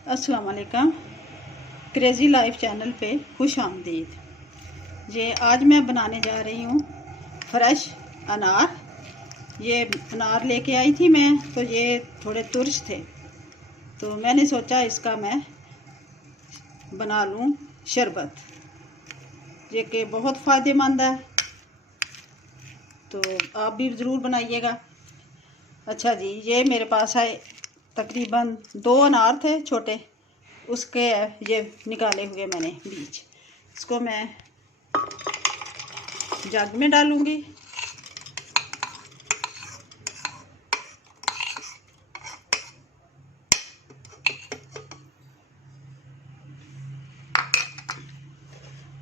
अस्सलाम वालेकुम। Crazy life channel पे खुश आमदीद। ये आज मैं बनाने जा रही हूँ फ्रेश अनार। ये अनार लेके आई थी मैं, तो ये थोड़े तुर्श थे, तो मैंने सोचा इसका मैं बना लूँ शरबत, ये कि बहुत फ़ायदेमंद है, तो आप भी ज़रूर बनाइएगा। अच्छा जी, ये मेरे पास है तकरीबन 2 अनार थे छोटे, उसके ये निकाले हुए मैंने बीज। इसको मैं जग में डालूंगी।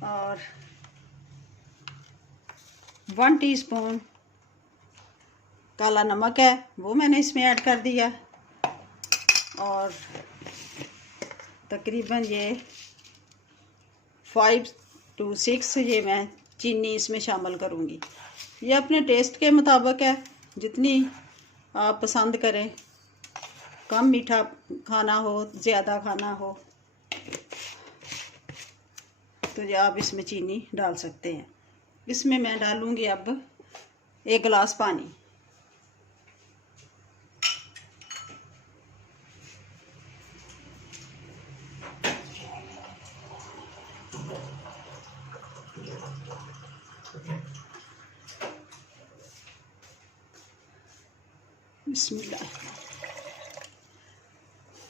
और 1 टीस्पून काला नमक है, वो मैंने इसमें ऐड कर दिया। और तकरीबन ये 5 to 6 ये मैं चीनी इसमें शामिल करूँगी। ये अपने टेस्ट के मुताबिक है, जितनी आप पसंद करें, कम मीठा खाना हो, ज़्यादा खाना हो, तो ये आप इसमें चीनी डाल सकते हैं। इसमें मैं डालूँगी अब 1 गिलास पानी। बिस्मिल्लाह।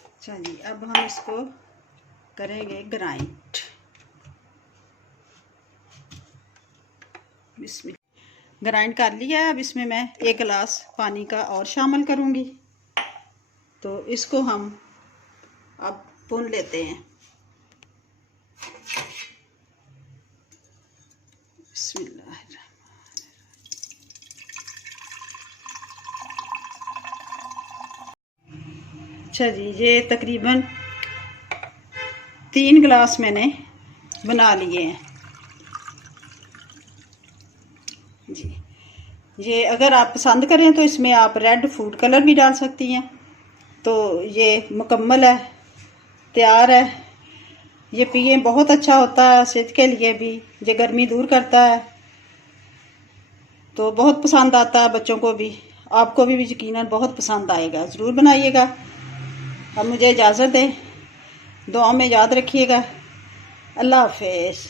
अच्छा जी, अब हम इसको करेंगे ग्राइंड। ग्राइंड कर लिया है। अब इसमें मैं 1 गिलास पानी का और शामिल करूँगी, तो इसको हम अब भून लेते हैं। बिस्मिल्लाह। अच्छा जी, ये तकरीबन 3 गिलास मैंने बना लिए हैं जी। ये अगर आप पसंद करें तो इसमें आप रेड फूड कलर भी डाल सकती हैं। तो ये मुकम्मल है, तैयार है। ये पिए, बहुत अच्छा होता है सेहत के लिए भी, ये गर्मी दूर करता है, तो बहुत पसंद आता है बच्चों को भी। आपको भी यकीनन बहुत पसंद आएगा, ज़रूर बनाइएगा। अब मुझे इजाज़त दें, दुआ में याद रखिएगा। अल्लाह हाफ़िज़।